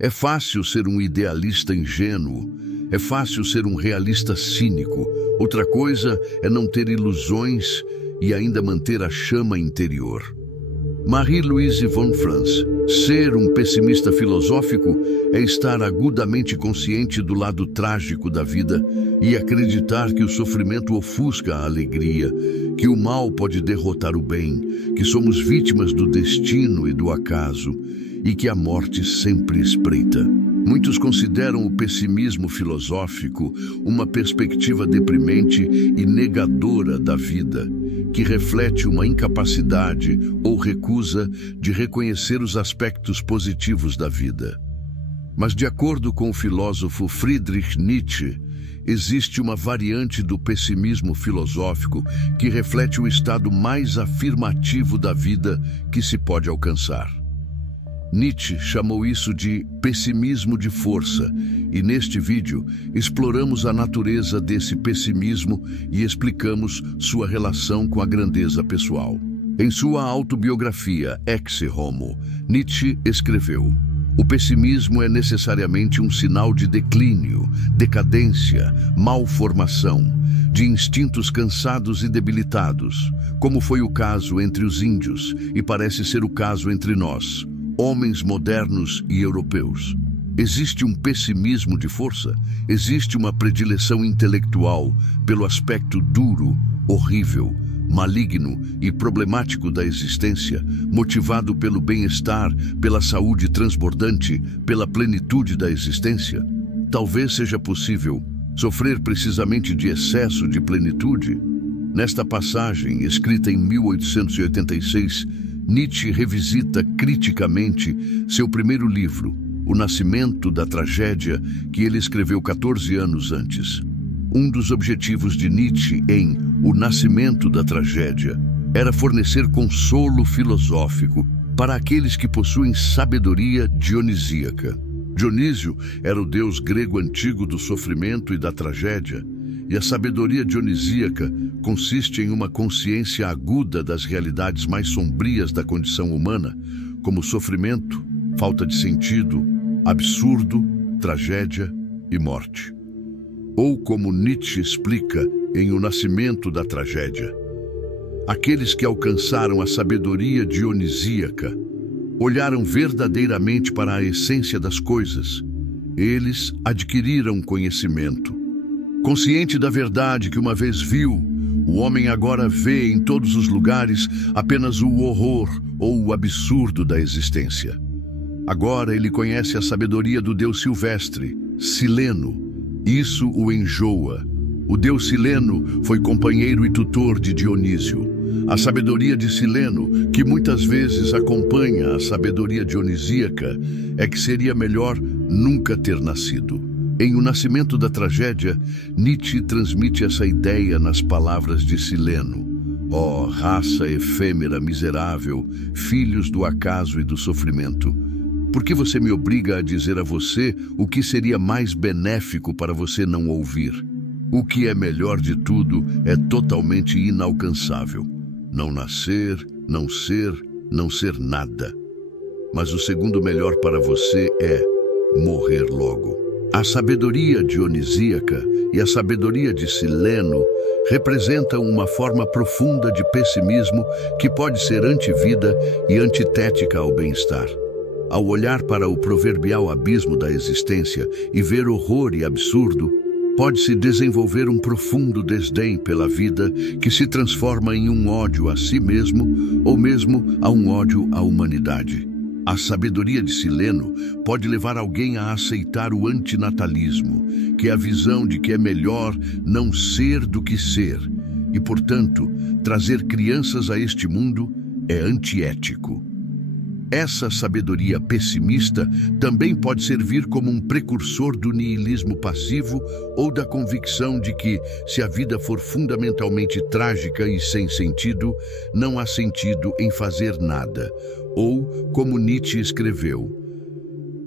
É fácil ser um idealista ingênuo, é fácil ser um realista cínico. Outra coisa é não ter ilusões e ainda manter a chama interior. Marie-Louise von Franz: ser um pessimista filosófico é estar agudamente consciente do lado trágico da vida e acreditar que o sofrimento ofusca a alegria, que o mal pode derrotar o bem, que somos vítimas do destino e do acaso e que a morte sempre espreita. Muitos consideram o pessimismo filosófico uma perspectiva deprimente e negadora da vida, que reflete uma incapacidade ou recusa de reconhecer os aspectos positivos da vida. Mas, de acordo com o filósofo Friedrich Nietzsche, existe uma variante do pessimismo filosófico que reflete o estado mais afirmativo da vida que se pode alcançar. Nietzsche chamou isso de pessimismo de força, e neste vídeo exploramos a natureza desse pessimismo e explicamos sua relação com a grandeza pessoal. Em sua autobiografia Ecce Homo, Nietzsche escreveu: o pessimismo é necessariamente um sinal de declínio, decadência, malformação, de instintos cansados e debilitados, como foi o caso entre os índios e parece ser o caso entre nós, homens modernos e europeus. Existe um pessimismo de força, existe uma predileção intelectual pelo aspecto duro, horrível, maligno e problemático da existência, motivado pelo bem-estar, pela saúde transbordante, pela plenitude da existência. Talvez seja possível sofrer precisamente de excesso de plenitude. Nesta passagem, escrita em 1886, Nietzsche revisita criticamente seu primeiro livro, O Nascimento da Tragédia, que ele escreveu 14 anos antes. Um dos objetivos de Nietzsche em O Nascimento da Tragédia era fornecer consolo filosófico para aqueles que possuem sabedoria dionisíaca. Dionísio era o deus grego antigo do sofrimento e da tragédia, e a sabedoria dionisíaca consiste em uma consciência aguda das realidades mais sombrias da condição humana, como sofrimento, falta de sentido, absurdo, tragédia e morte. Ou como Nietzsche explica em O Nascimento da Tragédia: aqueles que alcançaram a sabedoria dionisíaca olharam verdadeiramente para a essência das coisas. Eles adquiriram conhecimento. Consciente da verdade que uma vez viu, o homem agora vê em todos os lugares apenas o horror ou o absurdo da existência. Agora ele conhece a sabedoria do deus silvestre, Sileno. Isso o enjoa. O deus Sileno foi companheiro e tutor de Dionísio. A sabedoria de Sileno, que muitas vezes acompanha a sabedoria dionisíaca, é que seria melhor nunca ter nascido. Em O Nascimento da Tragédia, Nietzsche transmite essa ideia nas palavras de Sileno: ó raça efêmera, miserável, filhos do acaso e do sofrimento, por que você me obriga a dizer a você o que seria mais benéfico para você não ouvir? O que é melhor de tudo é totalmente inalcançável. Não nascer, não ser nada. Mas o segundo melhor para você é morrer logo. A sabedoria dionisíaca e a sabedoria de Sileno representam uma forma profunda de pessimismo que pode ser antivida e antitética ao bem-estar. Ao olhar para o proverbial abismo da existência e ver horror e absurdo, pode-se desenvolver um profundo desdém pela vida que se transforma em um ódio a si mesmo ou mesmo a um ódio à humanidade. A sabedoria de Sileno pode levar alguém a aceitar o antinatalismo, que é a visão de que é melhor não ser do que ser, e, portanto, trazer crianças a este mundo é antiético. Essa sabedoria pessimista também pode servir como um precursor do niilismo passivo ou da convicção de que, se a vida for fundamentalmente trágica e sem sentido, não há sentido em fazer nada. Ou, como Nietzsche escreveu: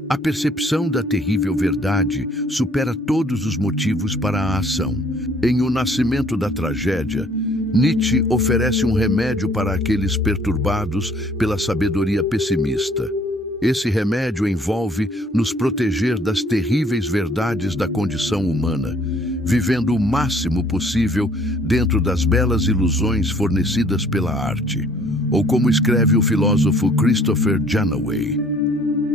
a percepção da terrível verdade supera todos os motivos para a ação. Em O Nascimento da Tragédia, Nietzsche oferece um remédio para aqueles perturbados pela sabedoria pessimista. Esse remédio envolve nos proteger das terríveis verdades da condição humana, vivendo o máximo possível dentro das belas ilusões fornecidas pela arte, ou como escreve o filósofo Christopher Janaway,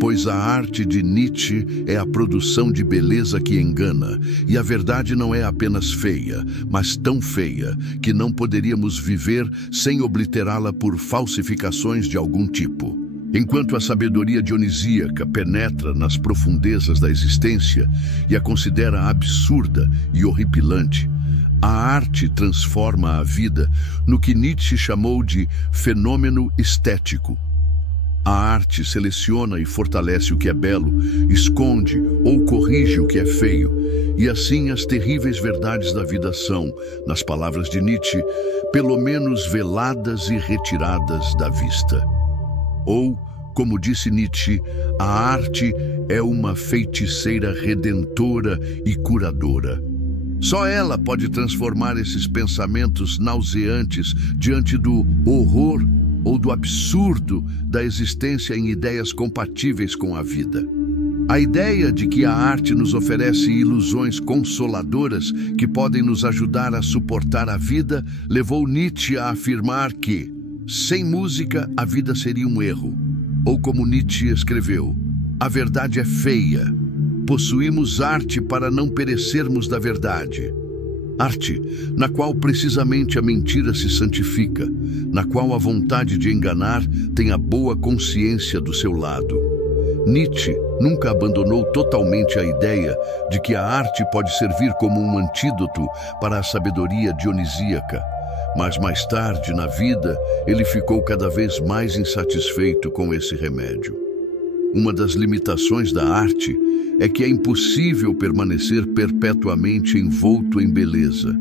pois a arte de Nietzsche é a produção de beleza que engana, e a verdade não é apenas feia, mas tão feia que não poderíamos viver sem obliterá-la por falsificações de algum tipo. Enquanto a sabedoria dionisíaca penetra nas profundezas da existência e a considera absurda e horripilante, a arte transforma a vida no que Nietzsche chamou de fenômeno estético. A arte seleciona e fortalece o que é belo, esconde ou corrige o que é feio, e assim as terríveis verdades da vida são, nas palavras de Nietzsche, pelo menos veladas e retiradas da vista. Ou, como disse Nietzsche, a arte é uma feiticeira redentora e curadora. Só ela pode transformar esses pensamentos nauseantes diante do horror ou do absurdo da existência em ideias compatíveis com a vida. A ideia de que a arte nos oferece ilusões consoladoras que podem nos ajudar a suportar a vida levou Nietzsche a afirmar que, sem música, a vida seria um erro. Ou como Nietzsche escreveu, a verdade é feia. Possuímos arte para não perecermos da verdade. Arte, na qual precisamente a mentira se santifica, na qual a vontade de enganar tem a boa consciência do seu lado. Nietzsche nunca abandonou totalmente a ideia de que a arte pode servir como um antídoto para a sabedoria dionisíaca, mas mais tarde na vida ele ficou cada vez mais insatisfeito com esse remédio. Uma das limitações da arte é que é impossível permanecer perpetuamente envolto em beleza,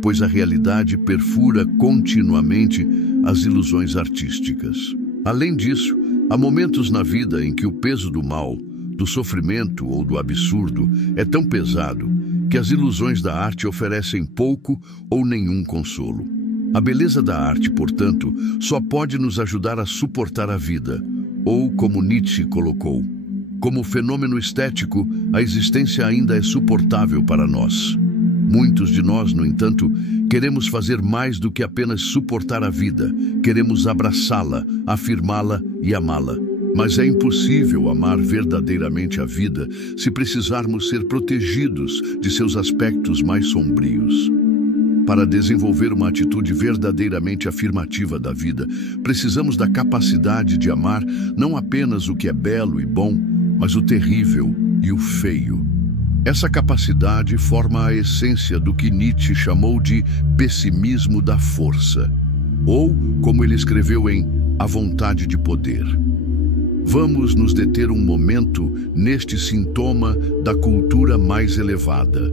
pois a realidade perfura continuamente as ilusões artísticas. Além disso, há momentos na vida em que o peso do mal, do sofrimento ou do absurdo é tão pesado que as ilusões da arte oferecem pouco ou nenhum consolo. A beleza da arte, portanto, só pode nos ajudar a suportar a vida, ou, como Nietzsche colocou, como fenômeno estético, a existência ainda é suportável para nós. Muitos de nós, no entanto, queremos fazer mais do que apenas suportar a vida. Queremos abraçá-la, afirmá-la e amá-la. Mas é impossível amar verdadeiramente a vida se precisarmos ser protegidos de seus aspectos mais sombrios. Para desenvolver uma atitude verdadeiramente afirmativa da vida, precisamos da capacidade de amar não apenas o que é belo e bom, mas o terrível e o feio. Essa capacidade forma a essência do que Nietzsche chamou de pessimismo da força, ou, como ele escreveu em A Vontade de Poder. Vamos nos deter um momento neste sintoma da cultura mais elevada.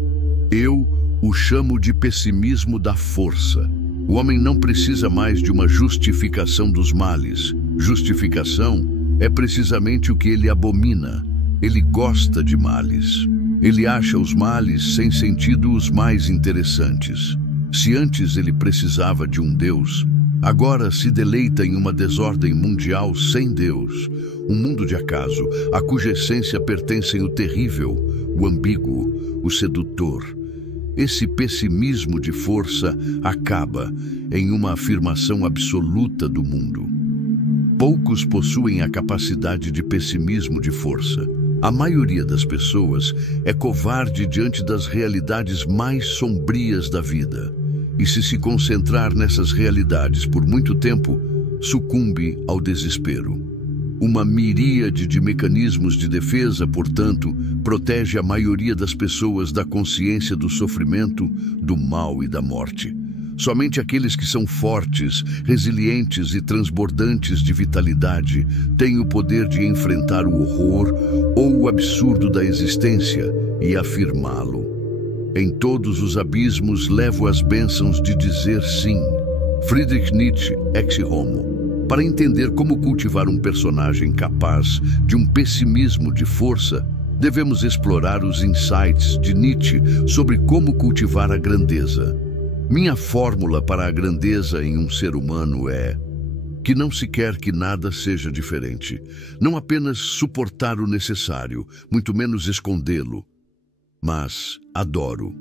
Eu o chamo de pessimismo da força. O homem não precisa mais de uma justificação dos males. Justificação é precisamente o que ele abomina. Ele gosta de males. Ele acha os males sem sentido os mais interessantes. Se antes ele precisava de um Deus, agora se deleita em uma desordem mundial sem Deus, um mundo de acaso, a cuja essência pertencem o terrível, o ambíguo, o sedutor. Esse pessimismo de força acaba em uma afirmação absoluta do mundo. Poucos possuem a capacidade de pessimismo de força. A maioria das pessoas é covarde diante das realidades mais sombrias da vida. E se concentrar nessas realidades por muito tempo, sucumbe ao desespero. Uma miríade de mecanismos de defesa, portanto, protege a maioria das pessoas da consciência do sofrimento, do mal e da morte. Somente aqueles que são fortes, resilientes e transbordantes de vitalidade têm o poder de enfrentar o horror ou o absurdo da existência e afirmá-lo. Em todos os abismos levo as bênçãos de dizer sim. Friedrich Nietzsche, ex homo. Para entender como cultivar um personagem capaz de um pessimismo de força, devemos explorar os insights de Nietzsche sobre como cultivar a grandeza. Minha fórmula para a grandeza em um ser humano é: que não se quer que nada seja diferente. Não apenas suportar o necessário, muito menos escondê-lo, mas adoro.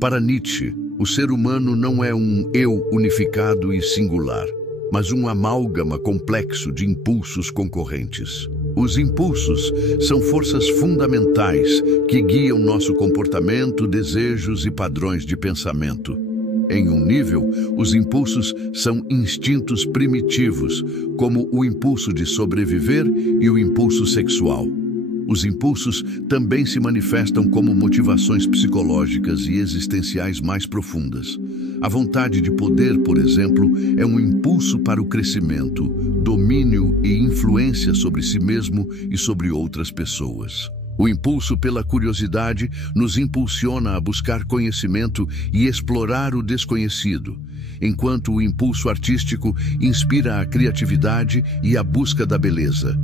Para Nietzsche, o ser humano não é um eu unificado e singular, mas um amálgama complexo de impulsos concorrentes. Os impulsos são forças fundamentais que guiam nosso comportamento, desejos e padrões de pensamento. Em um nível, os impulsos são instintos primitivos, como o impulso de sobreviver e o impulso sexual. Os impulsos também se manifestam como motivações psicológicas e existenciais mais profundas. A vontade de poder, por exemplo, é um impulso para o crescimento, domínio e influência sobre si mesmo e sobre outras pessoas. O impulso pela curiosidade nos impulsiona a buscar conhecimento e explorar o desconhecido, enquanto o impulso artístico inspira a criatividade e a busca da beleza.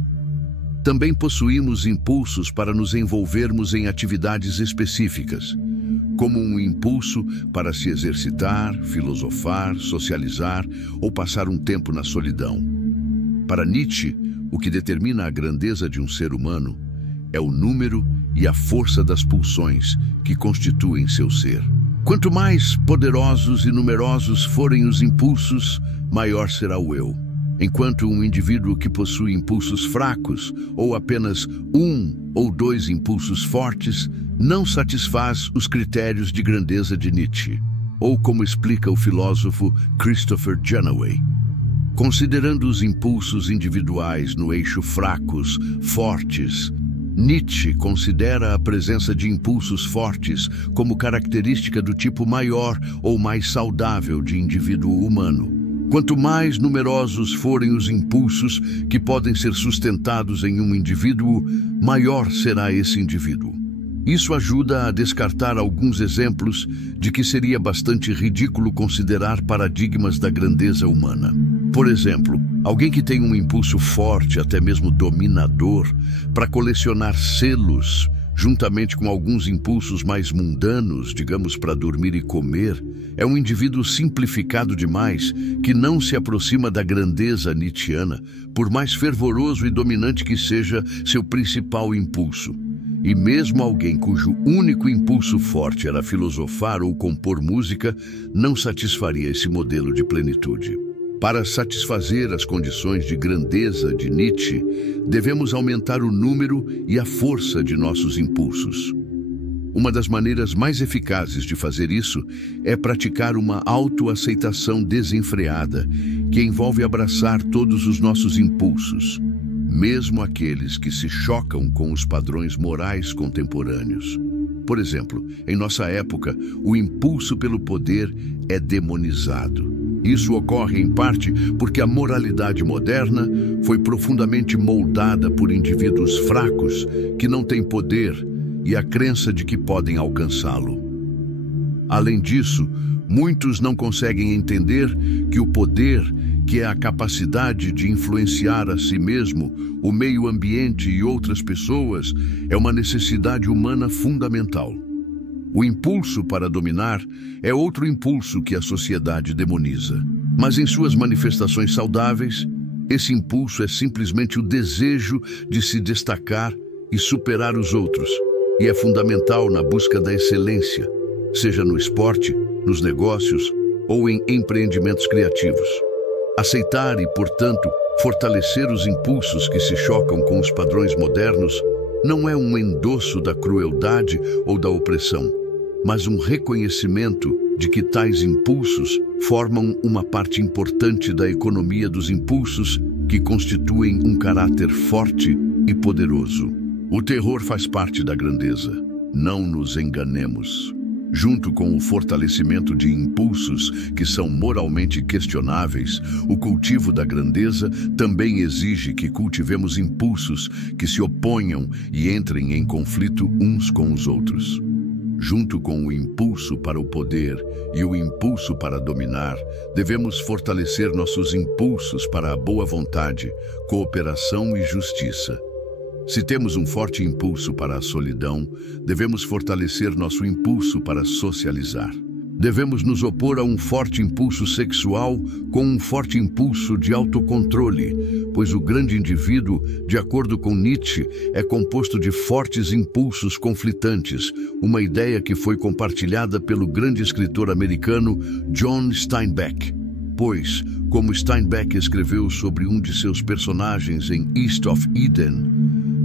Também possuímos impulsos para nos envolvermos em atividades específicas, como um impulso para se exercitar, filosofar, socializar ou passar um tempo na solidão. Para Nietzsche, o que determina a grandeza de um ser humano é o número e a força das pulsões que constituem seu ser. Quanto mais poderosos e numerosos forem os impulsos, maior será o eu. Enquanto um indivíduo que possui impulsos fracos, ou apenas um ou dois impulsos fortes, não satisfaz os critérios de grandeza de Nietzsche, ou como explica o filósofo Christopher Janaway. Considerando os impulsos individuais no eixo fracos, fortes, Nietzsche considera a presença de impulsos fortes como característica do tipo maior ou mais saudável de indivíduo humano. Quanto mais numerosos forem os impulsos que podem ser sustentados em um indivíduo, maior será esse indivíduo. Isso ajuda a descartar alguns exemplos de que seria bastante ridículo considerar paradigmas da grandeza humana. Por exemplo, alguém que tem um impulso forte, até mesmo dominador, para colecionar selos, juntamente com alguns impulsos mais mundanos, digamos para dormir e comer, é um indivíduo simplificado demais que não se aproxima da grandeza nietzschiana, por mais fervoroso e dominante que seja seu principal impulso. E mesmo alguém cujo único impulso forte era filosofar ou compor música, não satisfaria esse modelo de plenitude. Para satisfazer as condições de grandeza de Nietzsche, devemos aumentar o número e a força de nossos impulsos. Uma das maneiras mais eficazes de fazer isso é praticar uma autoaceitação desenfreada, que envolve abraçar todos os nossos impulsos, mesmo aqueles que se chocam com os padrões morais contemporâneos. Por exemplo, em nossa época, o impulso pelo poder é demonizado. Isso ocorre em parte porque a moralidade moderna foi profundamente moldada por indivíduos fracos que não têm poder e a crença de que podem alcançá-lo. Além disso, muitos não conseguem entender que o poder, que é a capacidade de influenciar a si mesmo, o meio ambiente e outras pessoas, é uma necessidade humana fundamental. O impulso para dominar é outro impulso que a sociedade demoniza. Mas em suas manifestações saudáveis, esse impulso é simplesmente o desejo de se destacar e superar os outros, e é fundamental na busca da excelência, seja no esporte, nos negócios ou em empreendimentos criativos. Aceitar e, portanto, fortalecer os impulsos que se chocam com os padrões modernos não é um endosso da crueldade ou da opressão, mas um reconhecimento de que tais impulsos formam uma parte importante da economia dos impulsos que constituem um caráter forte e poderoso. O terror faz parte da grandeza, não nos enganemos. Junto com o fortalecimento de impulsos que são moralmente questionáveis, o cultivo da grandeza também exige que cultivemos impulsos que se oponham e entrem em conflito uns com os outros. Junto com o impulso para o poder e o impulso para dominar, devemos fortalecer nossos impulsos para a boa vontade, cooperação e justiça. Se temos um forte impulso para a solidão, devemos fortalecer nosso impulso para socializar. Devemos nos opor a um forte impulso sexual com um forte impulso de autocontrole, pois o grande indivíduo, de acordo com Nietzsche, é composto de fortes impulsos conflitantes, uma ideia que foi compartilhada pelo grande escritor americano John Steinbeck. Pois, como Steinbeck escreveu sobre um de seus personagens em East of Eden,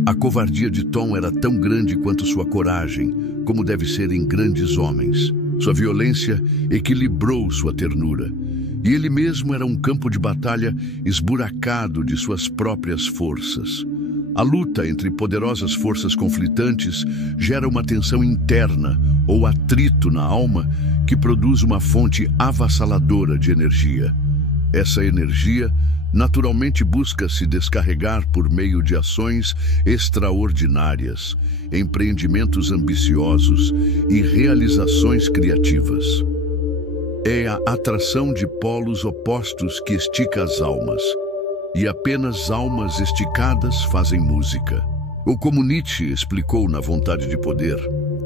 a covardia de Tom era tão grande quanto sua coragem, como deve ser em grandes homens. Sua violência equilibrou sua ternura, e ele mesmo era um campo de batalha esburacado de suas próprias forças. A luta entre poderosas forças conflitantes gera uma tensão interna ou atrito na alma que produz uma fonte avassaladora de energia. Essa energia naturalmente busca se descarregar por meio de ações extraordinárias, empreendimentos ambiciosos e realizações criativas. É a atração de polos opostos que estica as almas, e apenas almas esticadas fazem música. Ou como Nietzsche explicou na Vontade de Poder,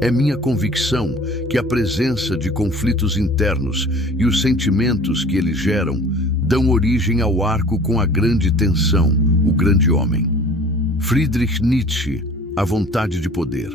é minha convicção que a presença de conflitos internos e os sentimentos que eles geram dão origem ao arco com a grande tensão, o grande homem. Friedrich Nietzsche, A Vontade de Poder.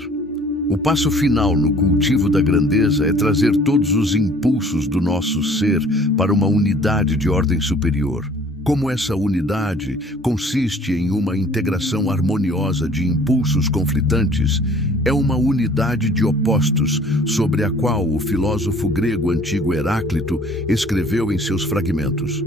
O passo final no cultivo da grandeza é trazer todos os impulsos do nosso ser para uma unidade de ordem superior. Como essa unidade consiste em uma integração harmoniosa de impulsos conflitantes, é uma unidade de opostos sobre a qual o filósofo grego antigo Heráclito escreveu em seus fragmentos.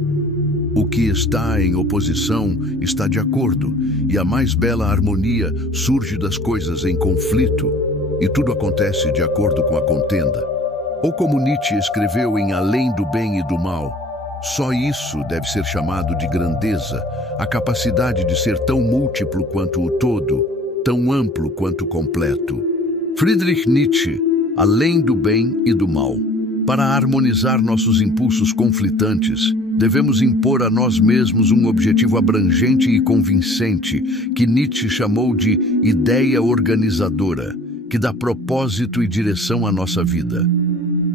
O que está em oposição está de acordo, e a mais bela harmonia surge das coisas em conflito, e tudo acontece de acordo com a contenda. Ou como Nietzsche escreveu em Além do Bem e do Mal, só isso deve ser chamado de grandeza, a capacidade de ser tão múltiplo quanto o todo, tão amplo quanto completo. Friedrich Nietzsche, Além do Bem e do Mal. Para harmonizar nossos impulsos conflitantes, devemos impor a nós mesmos um objetivo abrangente e convincente, que Nietzsche chamou de ideia organizadora, que dá propósito e direção à nossa vida.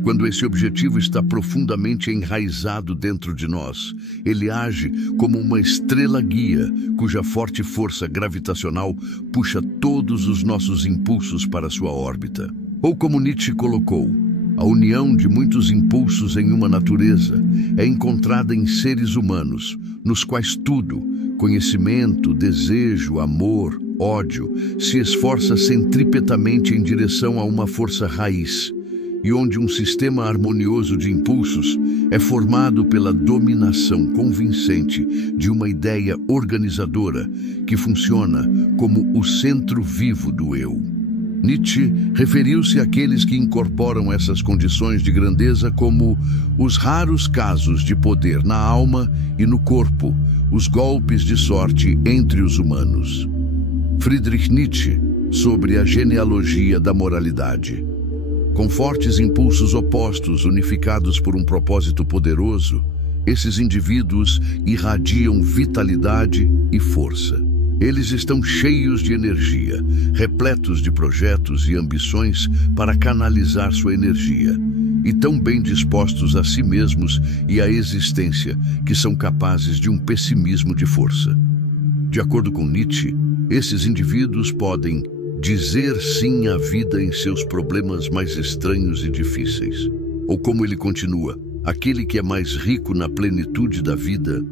Quando esse objetivo está profundamente enraizado dentro de nós, ele age como uma estrela guia, cuja forte força gravitacional puxa todos os nossos impulsos para sua órbita. Ou como Nietzsche colocou, a união de muitos impulsos em uma natureza é encontrada em seres humanos, nos quais tudo, conhecimento, desejo, amor, ódio, se esforça centripetamente em direção a uma força raiz, e onde um sistema harmonioso de impulsos é formado pela dominação convincente de uma ideia organizadora que funciona como o centro vivo do eu. Nietzsche referiu-se àqueles que incorporam essas condições de grandeza como os raros casos de poder na alma e no corpo, os golpes de sorte entre os humanos. Friedrich Nietzsche, sobre a genealogia da moralidade. Com fortes impulsos opostos unificados por um propósito poderoso, esses indivíduos irradiam vitalidade e força. Eles estão cheios de energia, repletos de projetos e ambições para canalizar sua energia, e tão bem dispostos a si mesmos e à existência que são capazes de um pessimismo de força. De acordo com Nietzsche, esses indivíduos podem dizer sim à vida em seus problemas mais estranhos e difíceis. Ou como ele continua, aquele que é mais rico na plenitude da vida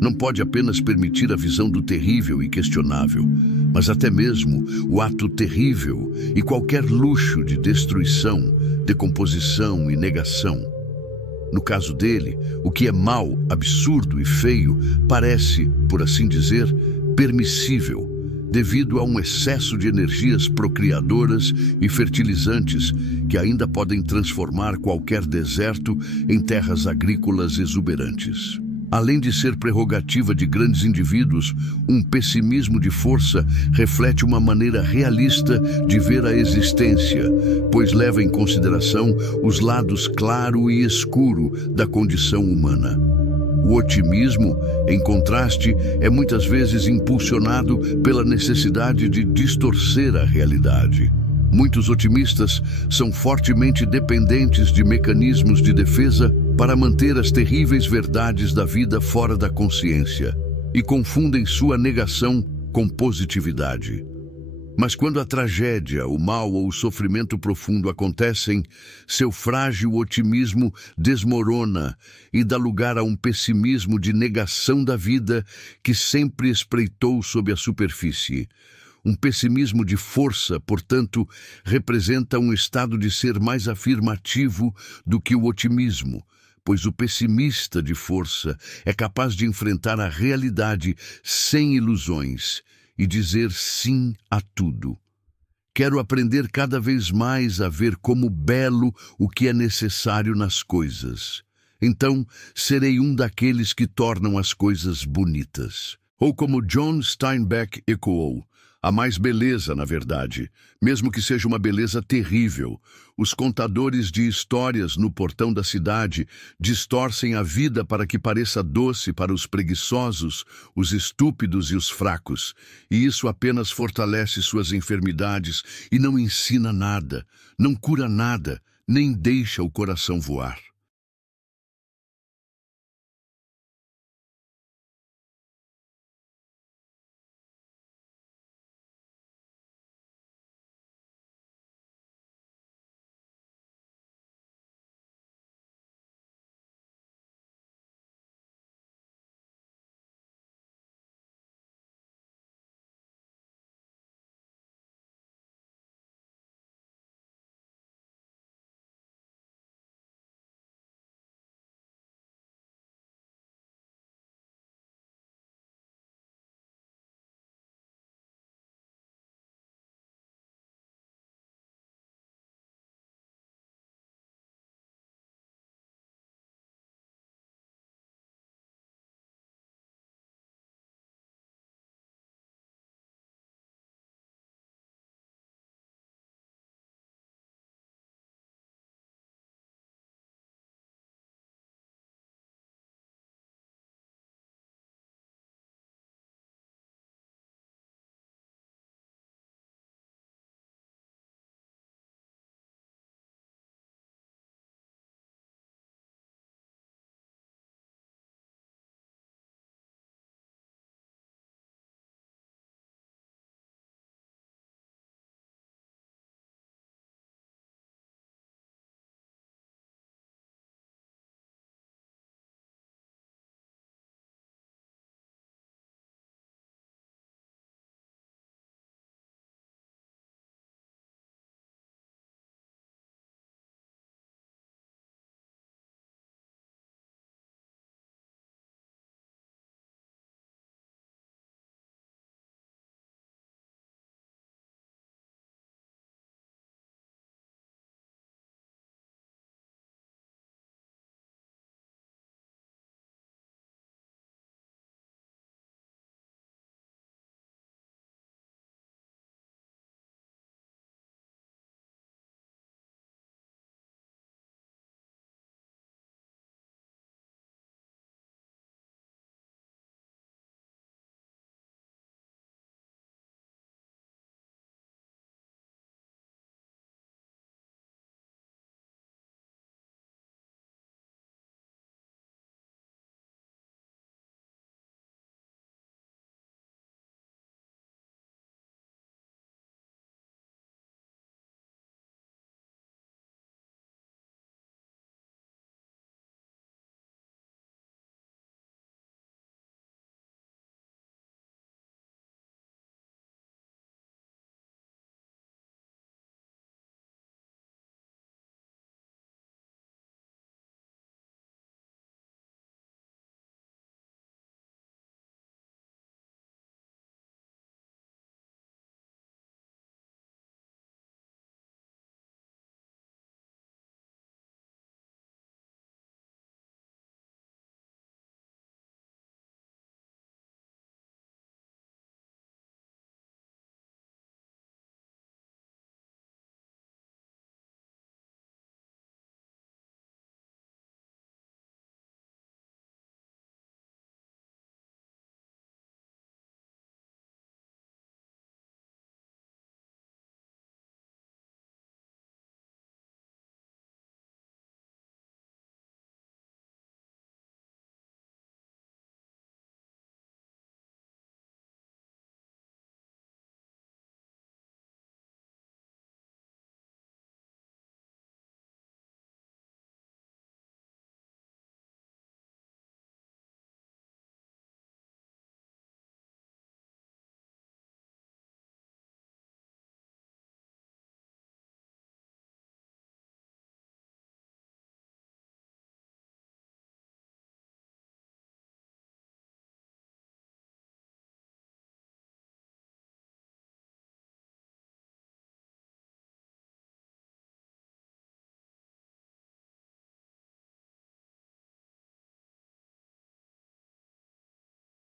não pode apenas permitir a visão do terrível e questionável, mas até mesmo o ato terrível e qualquer luxo de destruição, decomposição e negação. No caso dele, o que é mau, absurdo e feio parece, por assim dizer, permissível, devido a um excesso de energias procriadoras e fertilizantes que ainda podem transformar qualquer deserto em terras agrícolas exuberantes. Além de ser prerrogativa de grandes indivíduos, um pessimismo de força reflete uma maneira realista de ver a existência, pois leva em consideração os lados claro e escuro da condição humana. O otimismo, em contraste, é muitas vezes impulsionado pela necessidade de distorcer a realidade. Muitos otimistas são fortemente dependentes de mecanismos de defesa para manter as terríveis verdades da vida fora da consciência e confundem sua negação com positividade. Mas quando a tragédia, o mal ou o sofrimento profundo acontecem, seu frágil otimismo desmorona e dá lugar a um pessimismo de negação da vida que sempre espreitou sob a superfície. Um pessimismo de força, portanto, representa um estado de ser mais afirmativo do que o otimismo, pois o pessimista de força é capaz de enfrentar a realidade sem ilusões e dizer sim a tudo. Quero aprender cada vez mais a ver como belo o que é necessário nas coisas. Então, serei um daqueles que tornam as coisas bonitas. Ou como John Steinbeck ecoou, há mais beleza, na verdade, mesmo que seja uma beleza terrível. Os contadores de histórias no portão da cidade distorcem a vida para que pareça doce para os preguiçosos, os estúpidos e os fracos, e isso apenas fortalece suas enfermidades e não ensina nada, não cura nada, nem deixa o coração voar.